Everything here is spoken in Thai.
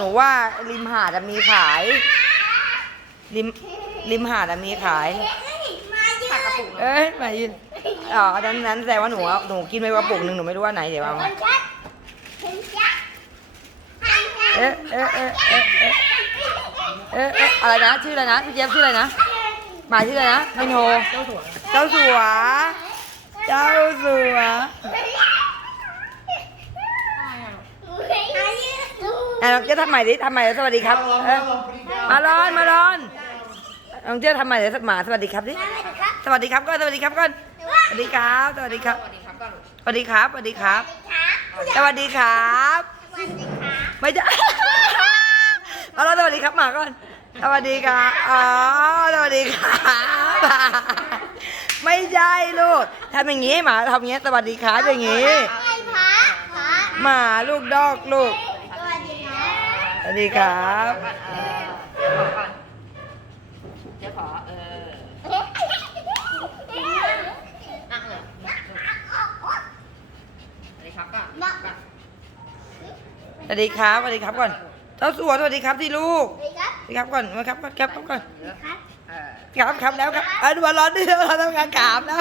หนูว่าริมหาดอะมีขาย ริมริมหาดอะมีขาย ผักกระปุกเอ้ยมายืนอ๋อนั้นนั้นแสดงว่าหนูเอาหนูกินไปกระปุกหนึ่งหนูไม่รู้ว่าไหนเดี๋ยวเอามาเอ๊ะเอ๊ะเอ๊ะเอ๊ะเอ๊ะเอ๊ะเอ๊ะอะไรนะชื่ออะไรนะพี่เจี๊ยบชื่ออะไรนะหมายชื่ออะไรนะมินโฮเจ้าถั่วเจ้าสัวเจ้าสัว อะไรอะ อะน้องเจ๊ยบทำใหม่ดิทำใหม่แล้วสวัสดีครับเอ้ยมาร้อนมาร้อนน้องเจ๊ยบทำใหม่เลยหมาสวัสดีครับดิสวัสดีครับก่อนสวัสดีครับก่อนสวัสดีครับสวัสดีครับสวัสดีครับก่อนลูกสวัสดีครับสวัสดีครับ สวัสดีครับไม่ใช่เอาแล้วสวัสดีครับหมาก่อนสวัสดีครับอ๋อสวัสดีครับไม่ใช่ลูกทำอย่างงี้หมาทำอย่างงี้สวัสดีครับอย่างงี้หมาลูกดอกลูก สวัสดีครับเดี๋ยวขอก่อนเดี๋ยวขอเอออะเออสวัสดีครับก่อนก่อนสวัสดีครับสวัสดีครับก่อนเจ้าสัวสวัสดีครับที่ลูกสวัสดีครับก่อนมาครับก่อนครับครับก่อนเออครับครับแล้วครับอะดูมาร้อนดิเราทำงานขามนะ